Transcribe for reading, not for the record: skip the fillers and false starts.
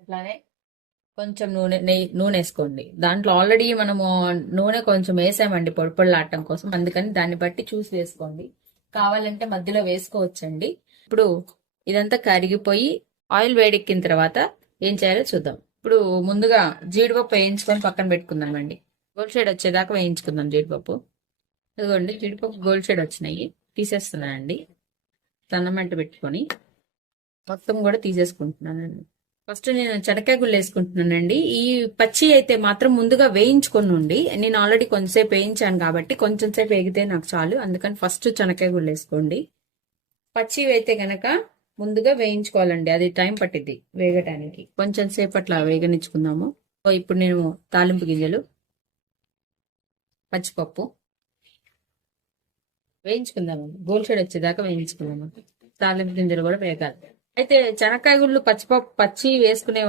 అట్లానే కొంచెం నూనె వేసుకోండి. దాంట్లో ఆల్రెడీ మనము నూనె కొంచెం వేసామండి పొడి పొడిలాడటం కోసం, అందుకని దాన్ని బట్టి చూసి వేసుకోండి. కావాలంటే మధ్యలో వేసుకోవచ్చండి. ఇప్పుడు ఇదంతా కరిగిపోయి ఆయిల్ వేడెక్కిన తర్వాత ఏం చేయాలో చూద్దాం. ఇప్పుడు ముందుగా జీడిపప్పు వేయించుకొని పక్కన పెట్టుకుందామండి. గోల్డ్ షేడ్ వచ్చేదాకా వేయించుకుందాం జీడిపప్పు. ఇదిగోండి జీడిపప్పు గోల్డ్ షేడ్ వచ్చినాయి, తీసేస్తున్నానండి. సన్నమంట పెట్టుకొని మొత్తం కూడా తీసేసుకుంటున్నానండి. ఫస్ట్ నేను చెనక్కాయ గుళ్ళు వేసుకుంటున్నానండి. ఈ పచ్చి అయితే మాత్రం ముందుగా వేయించుకొని ఉండి, నేను ఆల్రెడీ కొంచెంసేపు వేయించాను కాబట్టి కొంచెం సేపు వేగితే నాకు చాలు, అందుకని ఫస్ట్ చెనక్కాయ గుళ్ళు వేసుకోండి. పచ్చి అయితే గనక ముందుగా వేయించుకోవాలండి, అది టైం పట్టిద్ది వేగటానికి. కొంచెం సేపు అట్లా వేగనిచ్చుకుందాము. ఇప్పుడు నేను తాలింపు గింజలు, పచ్చిపప్పు వేయించుకుందాము, గోల్డ్ షేడ్ వచ్చేదాకా వేయించుకుందాము. తాలింపు గింజలు కూడా వేగాలి. అయితే చెనక్కాయ గుళ్ళు పచ్చిపప్పు పచ్చి వేసుకునే